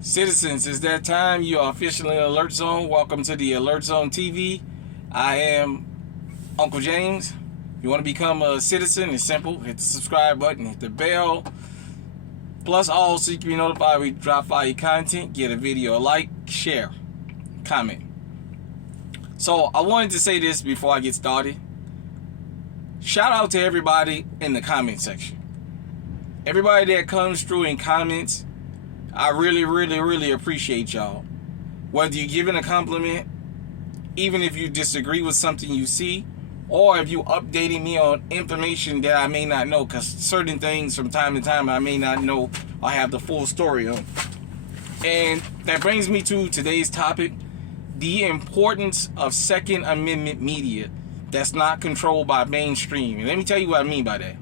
Citizens, it's that time. You are officially in Alert Zone. Welcome to the Alert Zone TV. I am Uncle James. If you want to become a citizen, it's simple. Hit the subscribe button, hit the bell. Plus, all so you can be notified when we drop fire content. Get a video a like, share, comment. So, I wanted to say this before I get started. Shout out to everybody in the comment section. Everybody that comes through in comments, I really appreciate y'all. Whether you're giving a compliment, even if you disagree with something you see, or if you updating me on information that I may not know, because certain things from time to time I may not know or have the full story on. And that brings me to today's topic, the importance of Second Amendment media that's not controlled by mainstream. And let me tell you what I mean by that.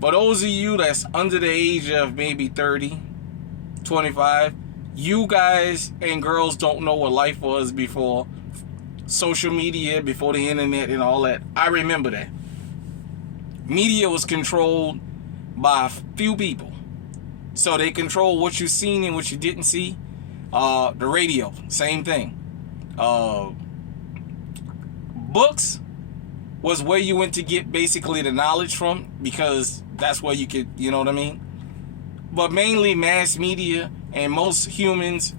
For those of you that's under the age of maybe 30, 25, you guys and girls don't know what life was before social media, before the internet and all that. I remember that. Media was controlled by a few people. So they control what you seen and what you didn't see. The radio, same thing. Books was where you went to get basically the knowledge from, because that's where you could, you know what I mean? But mainly mass media, and most humans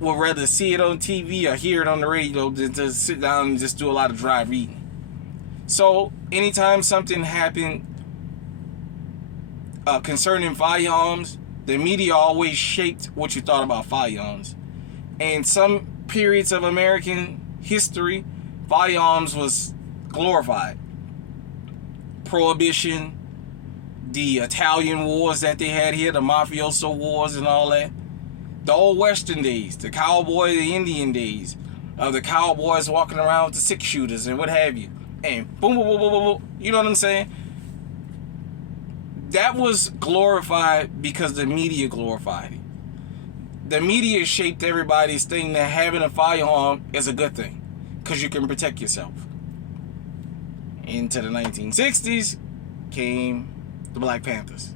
would rather see it on TV or hear it on the radio than to sit down and just do a lot of dry reading. So anytime something happened concerning firearms, the media always shaped what you thought about firearms. And some periods of American history, firearms was glorified. Prohibition, the Italian wars that they had here, the mafioso wars and all that. The old Western days, the cowboy, the Indian days, of the cowboys walking around with the 6-shooters and what have you. And boom, boom, boom, boom, boom, boom. You know what I'm saying? That was glorified because the media glorified it. The media shaped everybody's thing that having a firearm is a good thing, because you can protect yourself. Into the 1960s came the Black Panthers.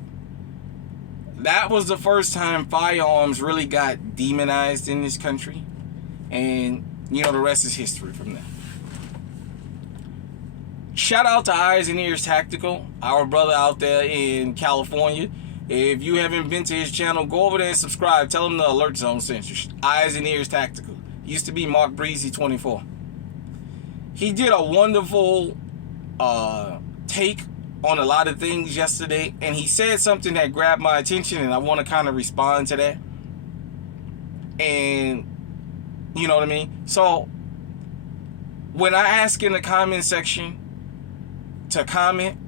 That was the first time firearms really got demonized in this country. And, you know, the rest is history from there. Shout out to Eyes and Ears Tactical, our brother out there in California. If you haven't been to his channel, go over there and subscribe. Tell him the Alert Zone sent you. Eyes and Ears Tactical. Used to be Mark Breezy 24. He did a wonderful take on a lot of things yesterday, and he said something that grabbed my attention, and I want to kind of respond to that. And you know what I mean? So when I ask in the comment section to comment,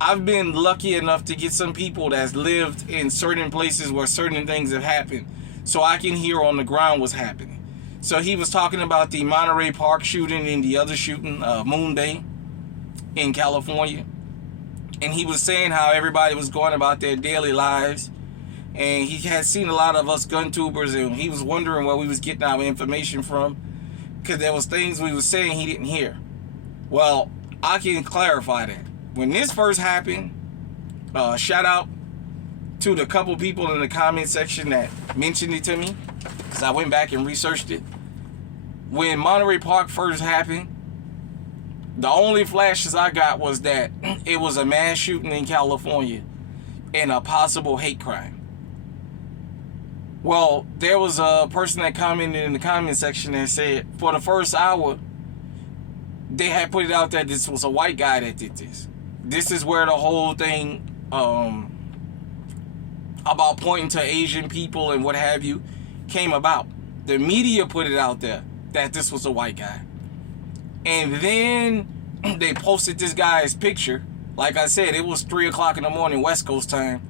I've been lucky enough to get some people that's lived in certain places where certain things have happened, so I can hear on the ground what's happening. So he was talking about the Monterey Park shooting and the other shooting, Moon Bay in California. And he was saying how everybody was going about their daily lives. And he had seen a lot of us gun tubers, and he was wondering where we was getting our information from, because there was things we was saying he didn't hear. Well, I can clarify that. When this first happened, shout out to the couple people in the comment section that mentioned it to me, because I went back and researched it. When Monterey Park first happened, the only flashes I got was that it was a mass shooting in California and a possible hate crime. Well, there was a person that commented in the comment section that said for the first hour, they had put it out that this was a white guy that did this. This is where the whole thing about pointing to Asian people and what have you came about. The media put it out there that this was a white guy. And then they posted this guy's picture. Like I said, it was 3 o'clock in the morning West Coast time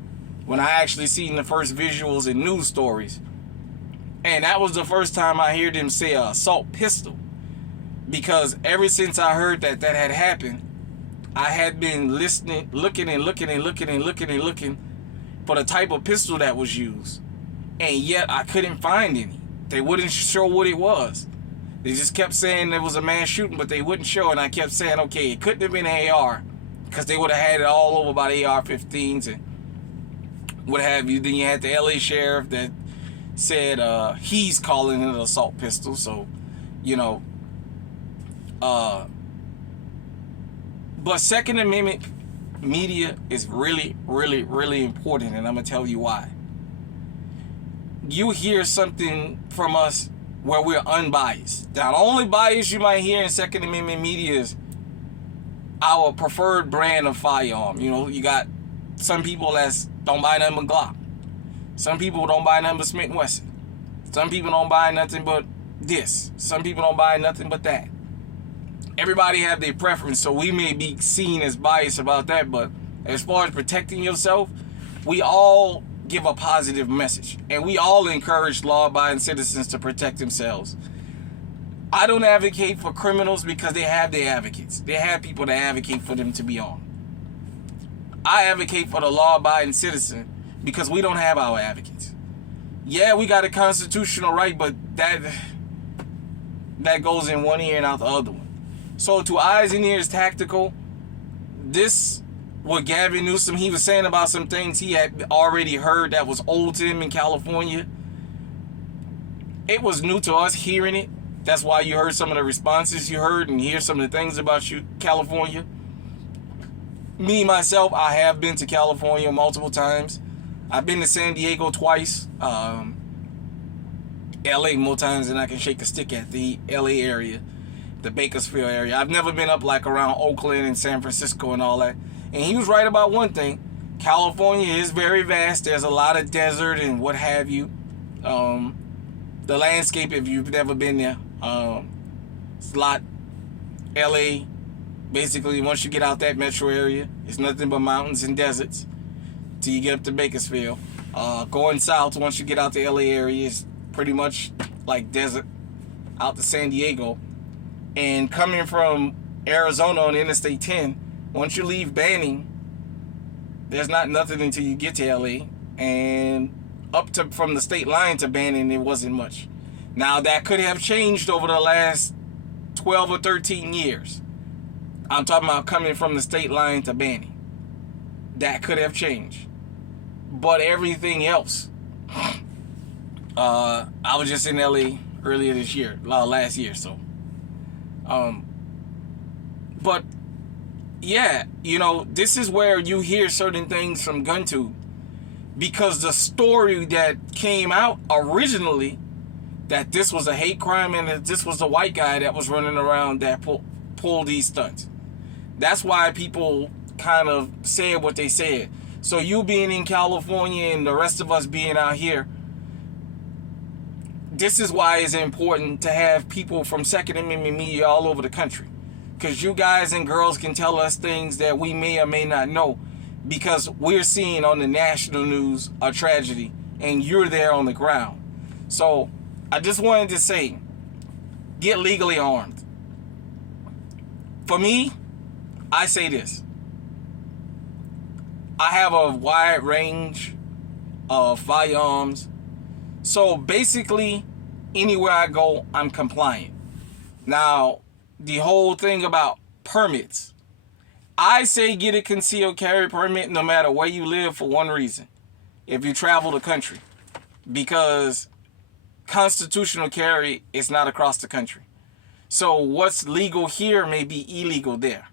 when I actually seen the first visuals and news stories. And that was the first time I heard them say assault pistol. Because ever since I heard that had happened, I had been listening, looking for the type of pistol that was used. And yet I couldn't find any. They wouldn't show what it was. They just kept saying there was a mass shooting, but they wouldn't show. And I kept saying, okay, it couldn't have been an AR, because they would have had it all over by the AR-15s and what have you. Then you had the LA sheriff that said he's calling it an assault pistol. So, you know, but Second Amendment media is really, really, really important, and I'm gonna tell you why. You hear something from us where we're unbiased. Now, the only bias you might hear in Second Amendment media is our preferred brand of firearm. You know, you got some people that don't buy nothing but Glock. Some people don't buy nothing but Smith & Wesson. Some people don't buy nothing but this. Some people don't buy nothing but that. Everybody have their preference, so we may be seen as biased about that, but as far as protecting yourself, we all give a positive message, and we all encourage law-abiding citizens to protect themselves. I don't advocate for criminals because they have their advocates. They have people that advocate for them to be on. I advocate for the law-abiding citizen because we don't have our advocates. Yeah, we got a constitutional right, but that goes in one ear and out the other one. So to eyes and ears tactical, this, what Gavin Newsom, he was saying about some things he had already heard that was old to him in California. It was new to us hearing it. That's why you heard some of the responses you heard and hear some of the things about California. Me, myself, I have been to California multiple times. I've been to San Diego twice. LA more times than I can shake a stick at. The LA area, the Bakersfield area. I've never been up like around Oakland and San Francisco and all that. And he was right about one thing. California is very vast. There's a lot of desert and what have you. The landscape, if you've never been there, it's a lot. LA, basically, once you get out that metro area, it's nothing but mountains and deserts till you get up to Bakersfield. Going south, once you get out the LA area, it's pretty much like desert out to San Diego. And coming from Arizona on Interstate 10, once you leave Banning, there's not nothing until you get to LA. And up to from the state line to Banning, it wasn't much. Now, that could have changed over the last 12 or 13 years. I'm talking about coming from the state line to Banning. That could have changed. But everything else, I was just in LA earlier this year, last year, so. But yeah, you know, this is where you hear certain things from GunTube, because the story that came out originally, that this was a hate crime and that this was a white guy that was running around that pulled these stunts. That's why people kind of said what they said. So you being in California and the rest of us being out here, this is why it's important to have people from Second Amendment media all over the country. Because you guys and girls can tell us things that we may or may not know. Because we're seeing on the national news a tragedy and you're there on the ground. So I just wanted to say, get legally armed. For me, I say this. I have a wide range of firearms. So basically, anywhere I go, I'm compliant. Now, the whole thing about permits. I say get a concealed carry permit no matter where you live for one reason. If you travel the country. Because constitutional carry is not across the country. So what's legal here may be illegal there.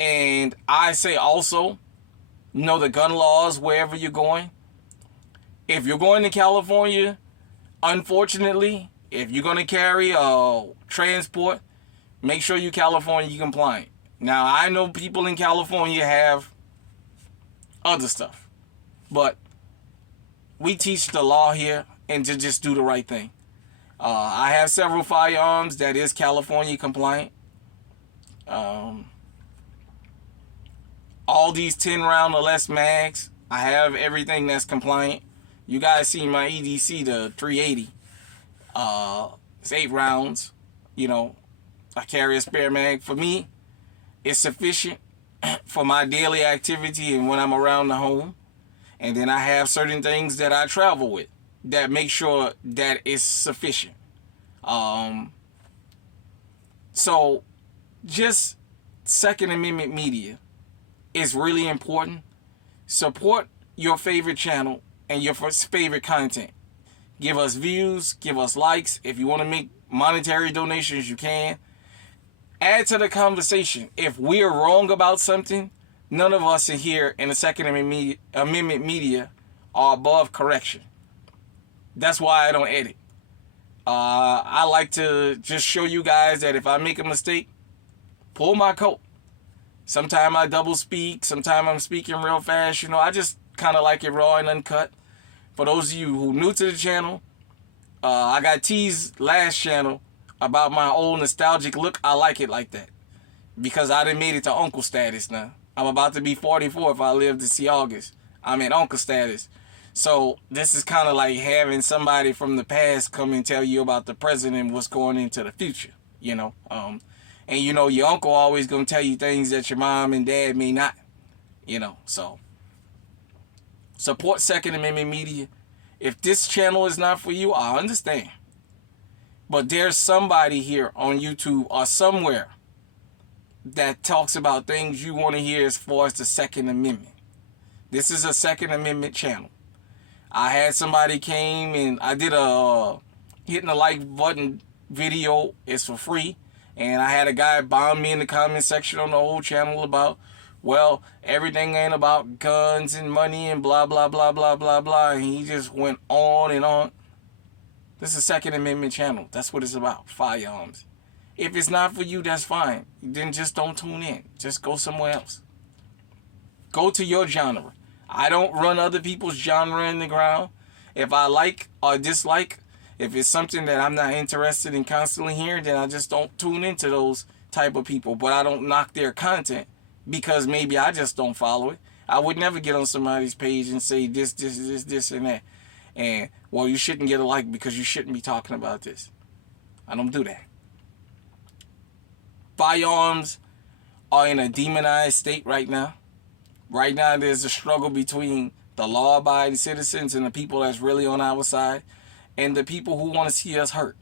And I say also, know the gun laws wherever you're going. If you're going to California, unfortunately, if you're going to carry a transport, make sure you're California compliant. Now, I know people in California have other stuff, but we teach the law here and to just do the right thing. I have several firearms that is California compliant. All these 10 round or less mags, I have everything that's compliant. You guys see my EDC, the 380. It's 8 rounds. You know, I carry a spare mag. For me, it's sufficient for my daily activity and when I'm around the home. And then I have certain things that I travel with that make sure that it's sufficient. So just Second Amendment media is really important. Support your favorite channel and your favorite content. Give us views, give us likes. If you want to make monetary donations, you can. Add to the conversation. If we're wrong about something, none of us in here in the Second Amendment media are above correction. That's why I don't edit. I like to just show you guys that if I make a mistake, pull my coat. Sometimes I double speak. Sometimes I'm speaking real fast. You know, I just kind of like it raw and uncut. For those of you who new to the channel, I got teased last channel about my old nostalgic look. I like it like that because I done made it to uncle status now. I'm about to be 44 if I live to see August. I'm in uncle status. So this is kind of like having somebody from the past come and tell you about the present and what's going into the future, you know. And you know your uncle always gonna tell you things that your mom and dad may not, you know. So support Second Amendment media. If this channel is not for you, I understand. But there's somebody here on YouTube or somewhere that talks about things you want to hear as far as the Second Amendment. This is a Second Amendment channel. I had somebody came and I did a hitting the like button video. It's for free. And I had a guy bomb me in the comment section on the old channel about, well, everything ain't about guns and money and blah, blah, blah, blah, blah, blah. And he just went on and on. This is a Second Amendment channel. That's what it's about, firearms. If it's not for you, that's fine. Then just don't tune in. Just go somewhere else. Go to your genre. I don't run other people's genre in the ground. If I like or dislike, if it's something that I'm not interested in constantly hearing, then I just don't tune into those type of people. But I don't knock their content because maybe I just don't follow it. I would never get on somebody's page and say this, and that. And, well, you shouldn't get a like because you shouldn't be talking about this. I don't do that. Firearms are in a demonized state right now. Right now, there's a struggle between the law-abiding citizens and the people that's really on our side and the people who want to see us hurt.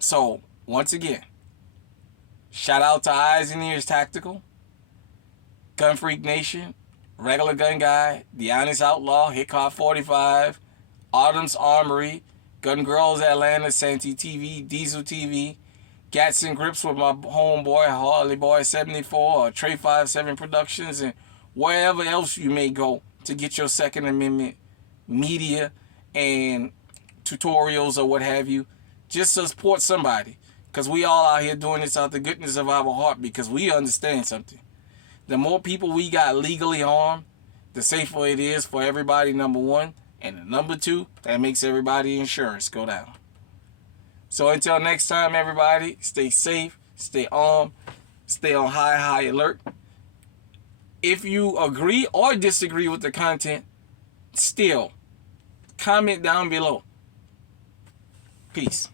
So, once again, shout out to Eyes and Ears Tactical, Gun Freak Nation, Regular Gun Guy, The Honest Outlaw, Hitcar 45, Autumn's Armory, Gun Girls Atlanta, Santee TV, Diesel TV, Gats and Grips with my homeboy, Harley Boy 74, or Trey 57 Productions, and wherever else you may go to get your Second Amendment media and tutorials or what have you. Just support somebody, because we all out here doing this out the goodness of our heart, because we understand something. The more people we got legally armed, the safer it is for everybody, number one. And number two, that makes everybody's insurance go down. So until next time, everybody, stay safe, stay armed, stay on high alert. If you agree or disagree with the content, still, comment down below. Peace.